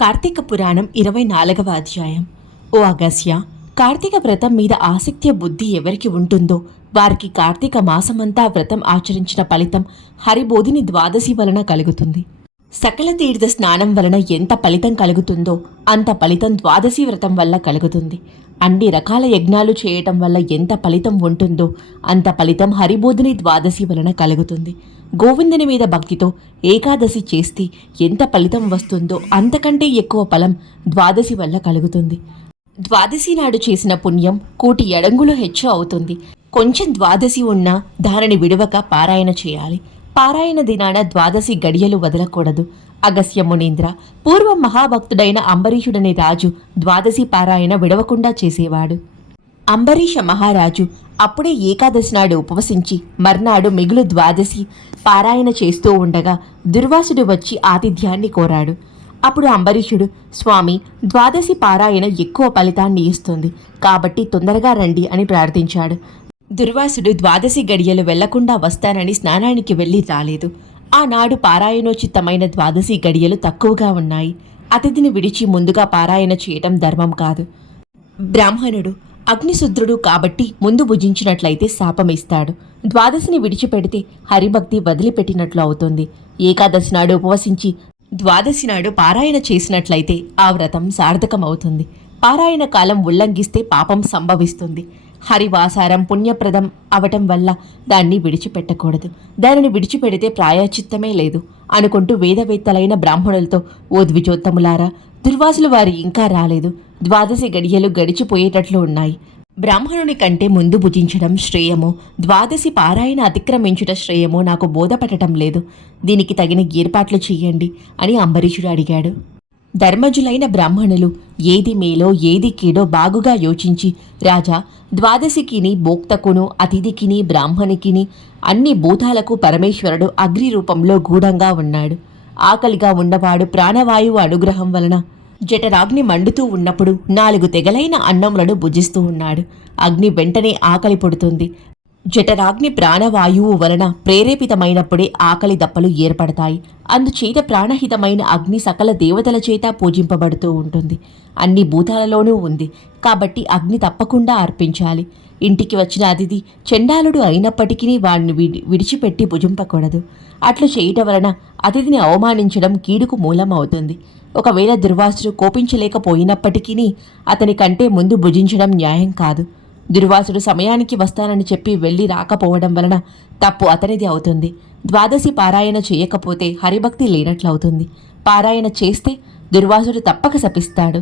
కార్తీక పురాణం 24వ అధ్యాయం. ఓ అగస్య, కార్తీక వ్రతం మీద ఆసక్తి బుద్ధి ఎవరికి ఉంటుందో వారికి కార్తీక మాసమంతా వ్రతం ఆచరించిన ఫలితం హరిబోధిని ద్వాదశి వలన కలుగుతుంది. సకల తీర్థ స్నానం వలన ఎంత ఫలితం కలుగుతుందో అంత ఫలితం ద్వాదశి వ్రతం వల్ల కలుగుతుంది. అన్ని రకాల యజ్ఞాలు చేయటం వల్ల ఎంత ఫలితం ఉంటుందో అంత ఫలితం హరిబోధిని ద్వాదశి వలన కలుగుతుంది. గోవిందుని మీద భక్తితో ఏకాదశి చేస్తే ఎంత ఫలితం వస్తుందో అంతకంటే ఎక్కువ ఫలం ద్వాదశి వల్ల కలుగుతుంది. ద్వాదశి నాడు చేసిన పుణ్యం కోటి ఎడంగులు హెచ్చు అవుతుంది. కొంచెం ద్వాదశి ఉన్నా దానిని విడవక పారాయణ చేయాలి. పారాయణ దినాన ద్వాదశి గడియలు వదలకూడదు. అగస్య మునీంద్ర, పూర్వం మహాభక్తుడైన అంబరీషుడనే రాజు ద్వాదశి పారాయణ విడవకుండా చేసేవాడు. అంబరీష మహారాజు అప్పుడే ఏకాదశి నాడు ఉపవసించి మర్నాడు మిగులు ద్వాదశి పారాయణ చేస్తూ ఉండగా దుర్వాసుడు వచ్చి ఆతిథ్యాన్ని కోరాడు. అప్పుడు అంబరీషుడు, స్వామి, ద్వాదశి పారాయణ ఎక్కువ ఫలితాన్ని ఇస్తుంది కాబట్టి తొందరగా రండి అని ప్రార్థించాడు. దుర్వాసుడు ద్వాదశి గడియలు వెళ్లకుండా వస్తానని స్నానానికి వెళ్ళి రాలేదు. ఆనాడు పారాయణోచితమైన ద్వాదశి గడియలు తక్కువగా ఉన్నాయి. అతిథిని విడిచి ముందుగా పారాయణ చేయటం ధర్మం కాదు. బ్రాహ్మణుడు అగ్నిశుద్రుడు కాబట్టి ముందు భుజించినట్లయితే శాపమిస్తాడు. ద్వాదశిని విడిచిపెడితే హరిభక్తి వదిలిపెట్టినట్లు అవుతుంది. ఏకాదశి నాడు ఉపవసించి ద్వాదశి నాడు పారాయణ చేసినట్లయితే ఆ వ్రతం సార్థకమవుతుంది. పారాయణ కాలం ఉల్లంఘిస్తే పాపం సంభవిస్తుంది. హరివాసారం పుణ్యప్రదం అవటం వల్ల దాన్ని విడిచిపెట్టకూడదు. దానిని విడిచిపెడితే ప్రాయశ్చిత్తమే లేదు అనుకుంటూ వేదవేత్తలైన బ్రాహ్మణులతో, ఓ ద్విజోత్తములారా, దుర్వాసులు వారు ఇంకా రాలేదు. ద్వాదశి గడియలు గడిచిపోయేటట్లు ఉన్నాయి. బ్రాహ్మణుని కంటే ముందు భుజించడం శ్రేయమో, ద్వాదశి పారాయణ అతిక్రమించుట శ్రేయమో నాకు బోధపడటం లేదు. దీనికి తగిన ఏర్పాట్లు చెయ్యండి అని అంబరీషుడు అడిగాడు. ధర్మజులైన బ్రాహ్మణులు ఏది మేలో ఏది కీడో బాగుగా యోచించి, రాజా, ద్వాదశికిని భోక్తకును అతిథికిని బ్రాహ్మణికిని అన్ని భూతాలకు పరమేశ్వరుడు అగ్ని రూపంలో గూఢంగా ఉన్నాడు. ఆకలిగా ఉన్నవాడు ప్రాణవాయువు అనుగ్రహం వలన జఠరాగ్ని మండుతూ ఉన్నప్పుడు 4 తెగలైన అన్నములను భుజిస్తూ ఉన్నాడు. అగ్ని వెంటనే ఆకలి పుడుతుంది. జఠరాగ్ని ప్రాణవాయువు వలన ప్రేరేపితమైనప్పుడే ఆకలి దప్పలు ఏర్పడతాయి. అందుచేత ప్రాణహితమైన అగ్ని సకల దేవతల చేత పూజింపబడుతూ ఉంటుంది. అన్ని భూతాలలోనూ ఉంది కాబట్టి అగ్ని తప్పకుండా అర్పించాలి. ఇంటికి వచ్చిన అతిథి చండాలుడు అయినప్పటికీ వాడిని విడిచిపెట్టి భుజింపకూడదు. అట్లు చేయటం వలన అతిథిని అవమానించడం కీడుకు మూలం అవుతుంది. ఒకవేళ దుర్వాసుడు కోపించలేకపోయినప్పటికీ అతని కంటే ముందు భుజించడం న్యాయం కాదు. దుర్వాసుడు సమయానికి వస్తానని చెప్పి వెళ్ళి రాకపోవడం వలన తప్పు అతనిది అవుతుంది. ద్వాదశి పారాయణ చేయకపోతే హరిభక్తి లేనట్లవుతుంది. పారాయణ చేస్తే దుర్వాసుడు తప్పక శపిస్తాడు.